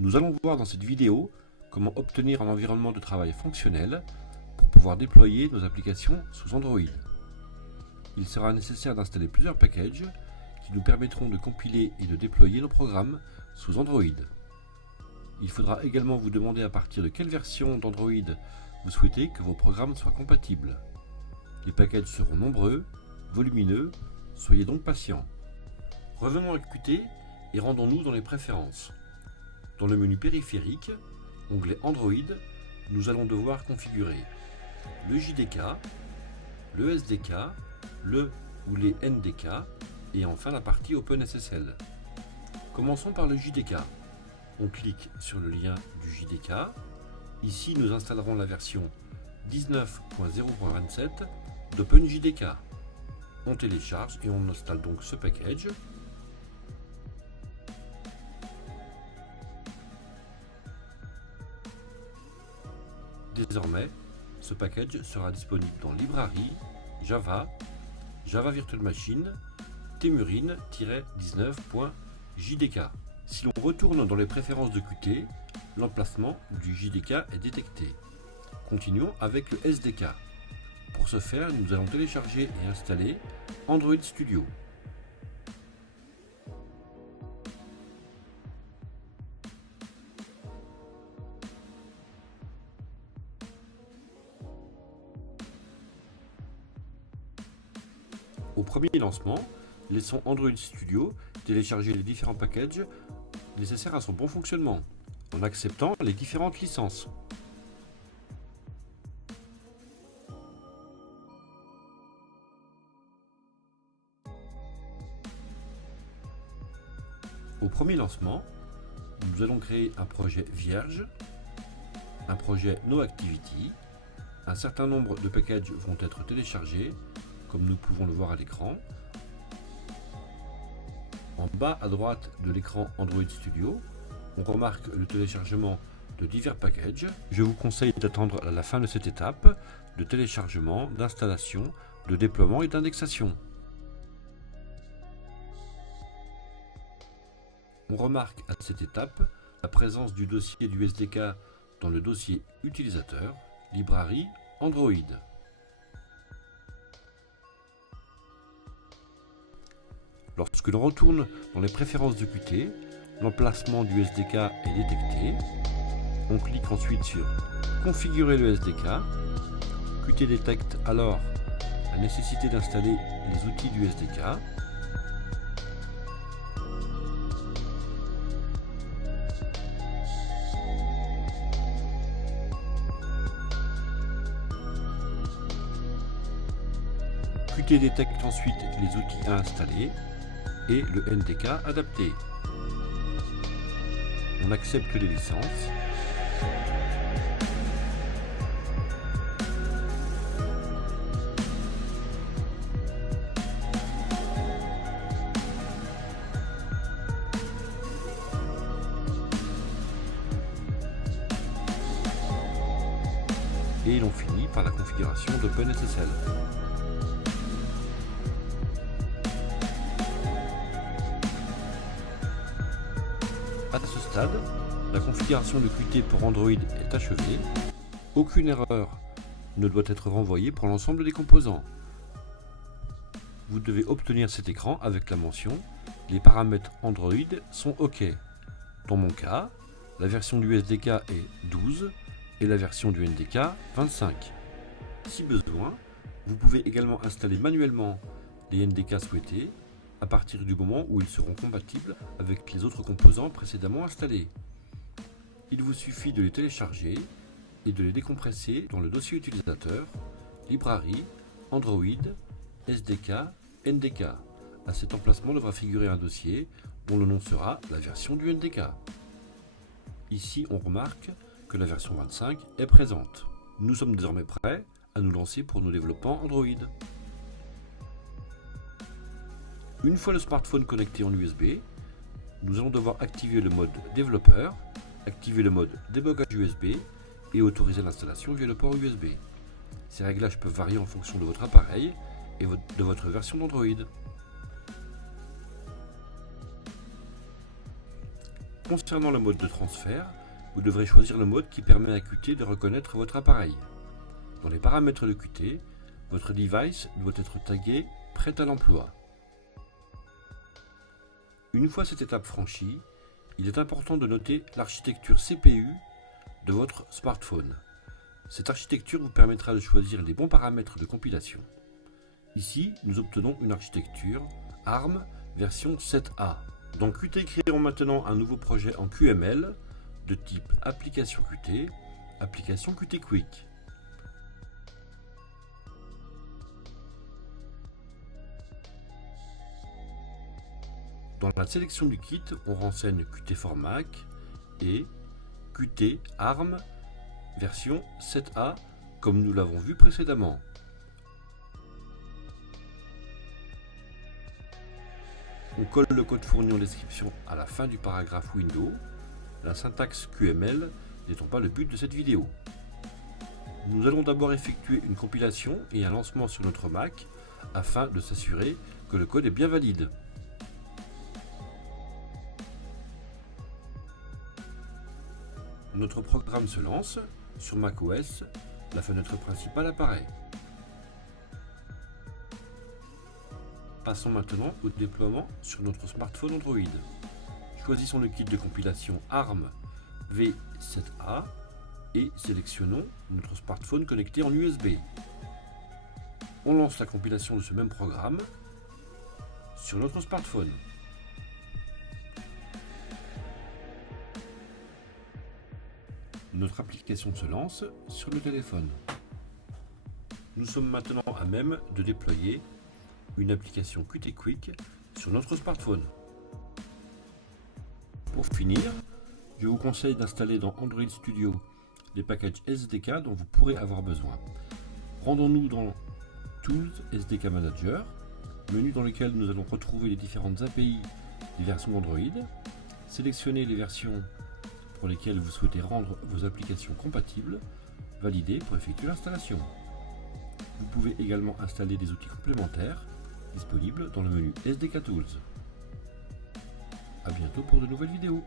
Nous allons voir dans cette vidéo comment obtenir un environnement de travail fonctionnel pour pouvoir déployer nos applications sous Android. Il sera nécessaire d'installer plusieurs packages qui nous permettront de compiler et de déployer nos programmes sous Android. Il faudra également vous demander à partir de quelle version d'Android vous souhaitez que vos programmes soient compatibles. Les packages seront nombreux, volumineux, soyez donc patient. Revenons à Qt et rendons-nous dans les préférences. Dans le menu périphérique, onglet Android, nous allons devoir configurer le JDK, le SDK, le ou les NDK et enfin la partie OpenSSL. Commençons par le JDK. On clique sur le lien du JDK. Ici, nous installerons la version 19.0.27 d'OpenJDK. On télécharge et on installe donc ce package. Désormais, ce package sera disponible dans Library, Java, Java Virtual Machine, Temurin-19.jdk. Si l'on retourne dans les préférences de Qt, l'emplacement du JDK est détecté. Continuons avec le SDK. Pour ce faire, nous allons télécharger et installer Android Studio. Au premier lancement, laissons Android Studio télécharger les différents packages nécessaires à son bon fonctionnement, en acceptant les différentes licences. Au premier lancement, nous allons créer un projet vierge, un projet No Activity. Un certain nombre de packages vont être téléchargés, comme nous pouvons le voir à l'écran. En bas à droite de l'écran Android Studio, on remarque le téléchargement de divers packages. Je vous conseille d'attendre à la fin de cette étape de téléchargement, d'installation, de déploiement et d'indexation. On remarque à cette étape la présence du dossier du SDK dans le dossier utilisateur, Library, Android. Lorsque l'on retourne dans les préférences de Qt, l'emplacement du SDK est détecté. On clique ensuite sur Configurer le SDK. Qt détecte alors la nécessité d'installer les outils du SDK. Qt détecte ensuite les outils à installer et le NDK adapté. On accepte les licences. Et l'on finit par la configuration d'OpenSSL. À ce stade, la configuration de Qt pour Android est achevée. Aucune erreur ne doit être renvoyée pour l'ensemble des composants. Vous devez obtenir cet écran avec la mention « Les paramètres Android sont OK ». Dans mon cas, la version du SDK est 12 et la version du NDK 25. Si besoin, vous pouvez également installer manuellement les NDK souhaités à partir du moment où ils seront compatibles avec les autres composants précédemment installés. Il vous suffit de les télécharger et de les décompresser dans le dossier utilisateur, Library, Android, SDK, NDK. À cet emplacement devra figurer un dossier dont le nom sera la version du NDK. Ici, on remarque que la version 25 est présente. Nous sommes désormais prêts à nous lancer pour nos développements Android. Une fois le smartphone connecté en USB, nous allons devoir activer le mode développeur, activer le mode débogage USB et autoriser l'installation via le port USB. Ces réglages peuvent varier en fonction de votre appareil et de votre version d'Android. Concernant le mode de transfert, vous devrez choisir le mode qui permet à Qt de reconnaître votre appareil. Dans les paramètres de Qt, votre device doit être tagué « Prêt à l'emploi ». Une fois cette étape franchie, il est important de noter l'architecture CPU de votre smartphone. Cette architecture vous permettra de choisir les bons paramètres de compilation. Ici, nous obtenons une architecture ARM version 7A. Dans Qt, créons maintenant un nouveau projet en QML de type application Qt, application Qt Quick. Dans la sélection du kit, on renseigne Qt for Mac et Qt ARM version 7A comme nous l'avons vu précédemment. On colle le code fourni en description à la fin du paragraphe Windows, la syntaxe QML n'étant pas le but de cette vidéo. Nous allons d'abord effectuer une compilation et un lancement sur notre Mac afin de s'assurer que le code est bien valide. Notre programme se lance. Sur macOS, la fenêtre principale apparaît. Passons maintenant au déploiement sur notre smartphone Android. Choisissons le kit de compilation ARM v7a et sélectionnons notre smartphone connecté en USB. On lance la compilation de ce même programme sur notre smartphone. Notre application se lance sur le téléphone. Nous sommes maintenant à même de déployer une application Qt Quick sur notre smartphone. Pour finir, je vous conseille d'installer dans Android Studio les packages SDK dont vous pourrez avoir besoin. Rendons-nous dans Tools SDK Manager, menu dans lequel nous allons retrouver les différentes API des versions Android, sélectionnez les versions pour lesquelles vous souhaitez rendre vos applications compatibles, validez pour effectuer l'installation. Vous pouvez également installer des outils complémentaires disponibles dans le menu SDK Tools. A bientôt pour de nouvelles vidéos.